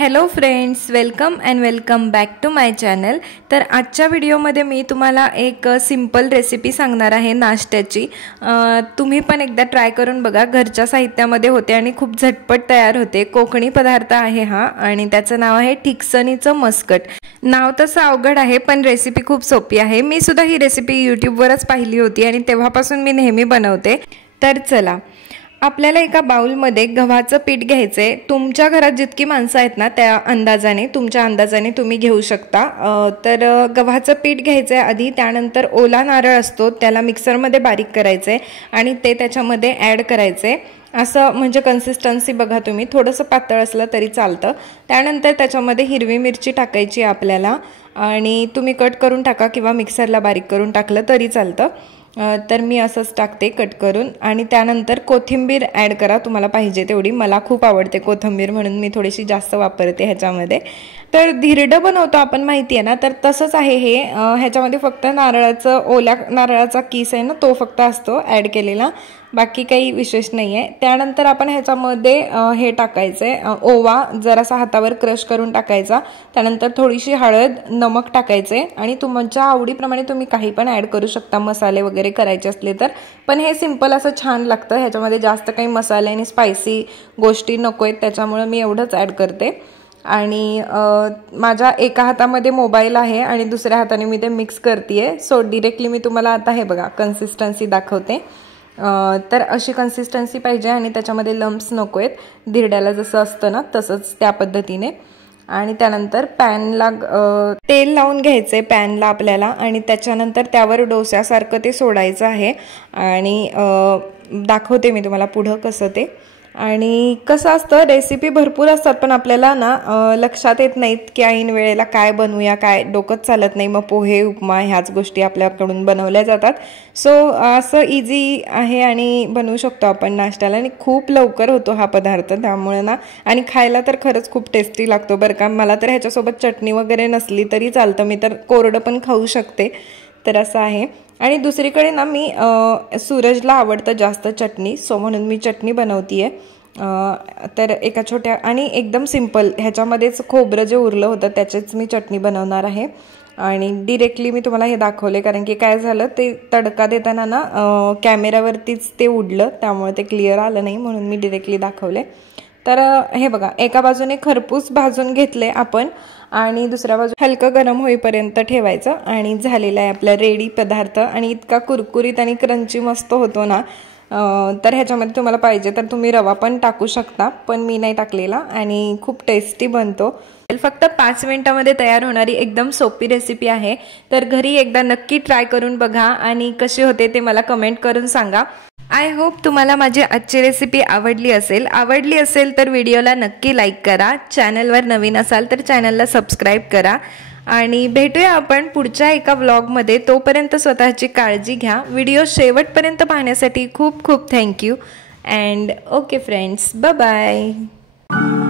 Hello friends, welcome back to my channel. तर आजच्या व्हिडिओमध्ये मी तुम्हाला एक सिंपल रेसिपी सांगणार आहे नाश्त्याची। तुम्ही पण एकदा ट्राय करून बघा। घरच्या साहित्यामध्ये होते आणि खूप झटपट तयार होते। कोकणी पदार्थ आहे हा आणि त्याचं नाव आहे ठिकसणीचं मस्कट। नाव तसं अवघड आहे पण रेसिपी खूप सोपी आहे। मी सुद्धा ही रेसिपी यूट्यूबवरच पाहिली होती आणि तेव्हापासून मी नेहमी बनवते। तर चला, आपल्याला एका बाउलमध्ये गव्हाचं पीठ घ्यायचंय। तुमच्या घरात जितकी माणसं आहेत ना त्या अंदाजाने, तुमच्या अंदाजाने तुम्ही घेऊ शकता। तर गव्हाचं पीठ घ्यायचंय आधी, त्यानंतर ओला नारळ असतो त्याला मिक्सरमध्ये बारीक करायचंय आणि ते त्याच्यामध्ये ॲड करायचंय। असं म्हणजे कन्सिस्टन्सी बघा तुम्ही, थोडंसं पातळ असलं तरी चालतं। त्यानंतर त्याच्यामध्ये हिरवी मिरची टाकायची आपल्याला आणि तुम्ही कट करून टाका किंवा मिक्सरला बारीक करून टाकलं तरी चालतं। तर मी असंच टाकते कट करून। आणि त्यानंतर कोथिंबीर ॲड करा तुम्हाला पाहिजे तेवढी। मला खूप आवडते कोथिंबीर म्हणून मी थोडीशी जास्त वापरते ह्याच्यामध्ये। तर धिरडं बनवतो आपण, माहिती आहे ना, तर तसंच आहे हे। ह्याच्यामध्ये फक्त नारळाचं, ओल्या नारळाचा किस आहे ना तो फक्त असतो ॲड केलेला, बाकी काही विशेष नाही आहे। त्यानंतर आपण ह्याच्यामध्ये हे टाकायचंय, ओवा जरासा हातावर क्रश करून टाकायचा। त्यानंतर थोडीशी हळद, नमक टाकायचे आणि तुमच्या आवडीप्रमाणे तुम्ही काही पण ॲड करू शकता, मसाले वगैरे करायचे असले तर। पण हे सिंपल असं छान लागतं, ह्याच्यामध्ये जास्त काही मसाले आणि स्पायसी गोष्टी नको आहेत, त्याच्यामुळे मी एवढंच ॲड करते। आणि माझ्या एका हातामध्ये मोबाईल आहे आणि दुसऱ्या हाताने मी ते मिक्स करते। सो डिरेक्टली मी तुम्हाला आता हे बघा कन्सिस्टन्सी दाखवते। तर अशी कन्सिस्टन्सी पाहिजे आणि त्याच्यामध्ये लम्प्स नको आहेत, धिरड्याला जसं असतं ना तसंच त्या पद्धतीने। आणि त्यानंतर पॅनला तेल लावून घ्यायचे पॅनला आपल्याला आणि त्याच्यानंतर त्यावर डोस्यासारखं ते सोडायचं आहे। आणि दाखवते मी तुम्हाला पुढं कसं ते। आणि कसं असतं, रेसिपी भरपूर असतात पण आपल्याला ना लक्षात येत नाहीत की ऐन वेळेला काय बनवूया, काय डोकंच चालत नाही। मग पोहे, उपमा ह्याच गोष्टी आपल्याकडून बनवल्या जातात। सो असं इझी आहे आणि बनवू शकतो आपण नाश्त्याला आणि खूप लवकर होतो हा पदार्थ, त्यामुळे ना। आणि खायला तर खरंच खूप टेस्टी लागतो बरं का। मला तर ह्याच्यासोबत चटणी वगैरे नसली तरी चालतं, मी तर कोरडं पण खाऊ शकते। तर असं आहे। आणि दुसरीकडे ना मी सूरजला आवडतं जास्त चटणी, सो म्हणून मी चटणी बनवतीये। तर एका छोट्या आणि एकदम सिंपल ह्याच्यामध्येच खोबरं जे उरलं होतं त्याचीच मी चटणी बनवणार आहे। आणि डिरेक्टली मी तुम्हाला हे दाखवले कारण की काय झालं, ते तडका देताना ना कॅमेऱ्यावरतीच ते उडलं, त्यामुळे ते क्लिअर आलं नाही, म्हणून मी डिरेक्टली दाखवले। तर हे बघा, एका बाजूने खरपूस भाजून घेतले आपण आणि दुसऱ्या बाजूला हलकं गरम होईपर्यंत ठेवायचं आणि झालेला आहे आपला रेडी पदार्थ। आणि इतका कुरकुरीत आणि क्रंची मस्त होतो ना। तर ह्याच्यामध्ये तुम्हाला पाहिजे तर तुम्ही रवा पण टाकू शकता, पण मी नाही टाकलेला आणि खूप टेस्टी बनतो। फक्त 5 मिनिटांमध्ये तयार होणारी एकदम सोपी रेसिपी आहे। तर घरी एकदा नक्की ट्राय करून बघा आणि कशी होते ते मला कमेंट करून सांगा। आय होप तुम्हाला माझी आजची रेसिपी आवडली असेल तर व्हिडिओला नक्की लाईक करा। चॅनलवर नवीन असाल तर चॅनलला सबस्क्राईब करा आणि भेटूया आपण पुढच्या एका व्लॉगमध्ये। तोपर्यंत स्वतःची काळजी घ्या। व्हिडिओ शेवटपर्यंत पाहण्यासाठी खूप खूप thank you and okay friends, bye bye.